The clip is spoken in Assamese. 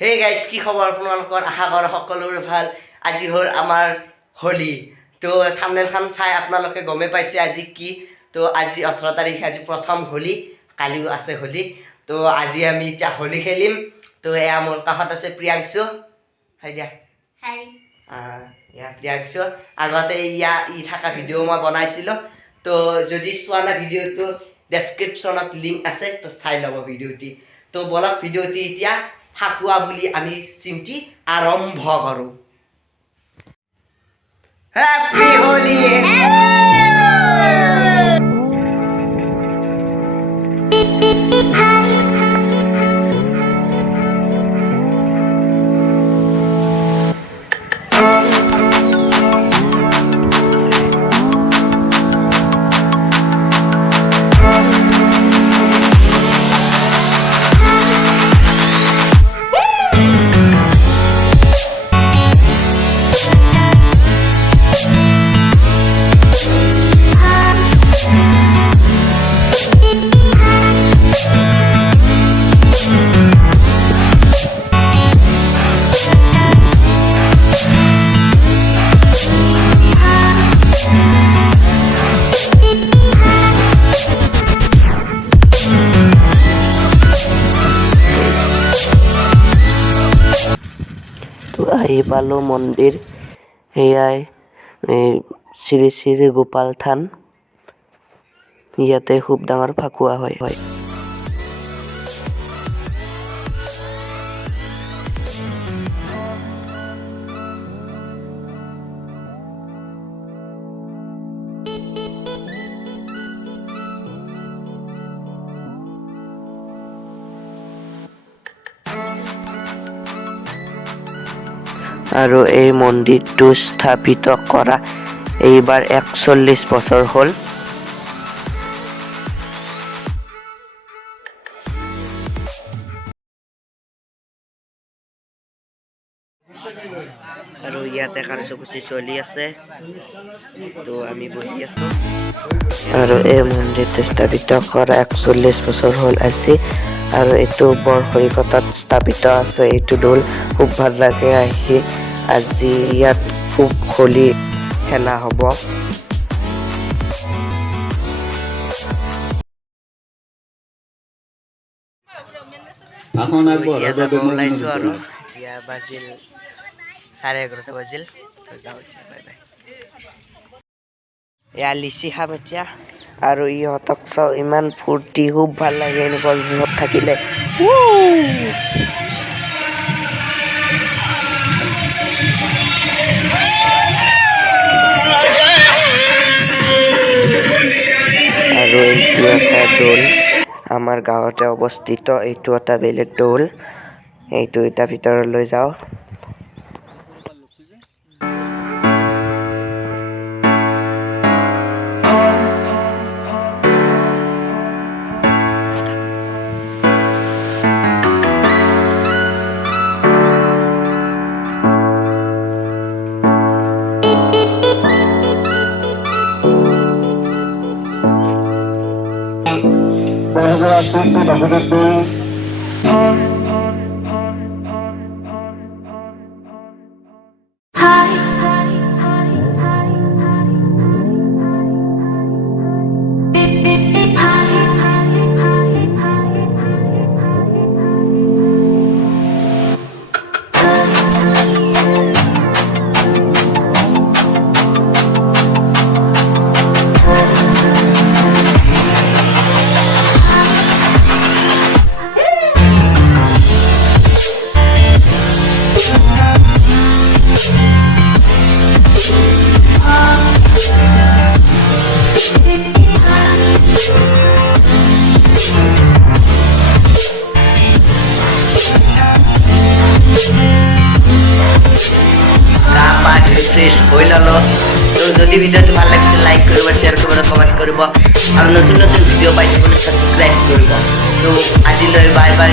Hey guys, কি খবৰ আপোনালোকৰ আশা কৰোঁ সকলোৰে ভাল আজি হ'ল আমাৰ হলি তো থাম্বনেলখন চাই আপোনালোকে গমে পাইছে আজি কি তো আজি 18 তাৰিখ আজি প্ৰথম হলি কালিও আছে হলি তো আজি আমি এতিয়া হলি খেলিম তো এয়া মোৰ কাষত আছে প্ৰিয়াংশু হাই দিয়া হাই ইয়া প্ৰিয়াংশু আগতে ই থাকা ভিডিঅ' মই বনাইছিলোঁ তো যদি চোৱা না ভিডিঅ'টো ডেছক্ৰিপশ্যনত লিংক আছে তো চাই ল'ব ভিডিঅ'টি তো বলক ভিডিঅ'টি এতিয়া ফাকুৱা বুলি আমি চিমটি আৰম্ভ কৰোঁ হ্যাপি হোলি আহি পালোঁ মন্দিৰ এয়াই শ্ৰী শ্ৰী গোপাল থান ইয়াতে খুব ডাঙৰ ফাকুৱা হয় আৰু এই মন্দিৰটো স্থাপিত কৰা এইবাৰ 41 বছৰ হ'ল আৰু ইয়াতে কাৰ্যসূচী চলি আছে তো আমি বহি আছোঁ আৰু এই মন্দিৰটো স্থাপিত কৰা 41 বছৰ হ'ল আজি আৰু এইটো বৰশৰীকতাত স্থাপিত আছে এইটো দৌল খুব ভাল লাগে আহি আজি ইয়াত খুব হোলি খেলা হ'ব ওলাইছোঁ আৰু এতিয়া বাজিল 11:30 বাজিল যাওঁ এতিয়া বাই বাই এয়া লিচি খাম এতিয়া আৰু ইহঁতক চাওঁ ইমান ফূৰ্তি খুব ভাল লাগে এনেকুৱা জোৰত থাকিলে আৰু এইটো এটা দৌল আমাৰ গাঁৱতে অৱস্থিত এইটো এটা বেলেগ দৌল এইটো এটা ভিতৰলৈ যাওঁ যদি ভিডিওটো ভাল লাগিছে লাইক কৰিব শ্বেয়াৰ কৰিব কমেণ্ট কৰিব আৰু নতুন নতুন ভিডিঅ' পাই থাকিবলৈ ছাবস্ক্ৰাইব কৰিব তো আজিলৈ বাই বাই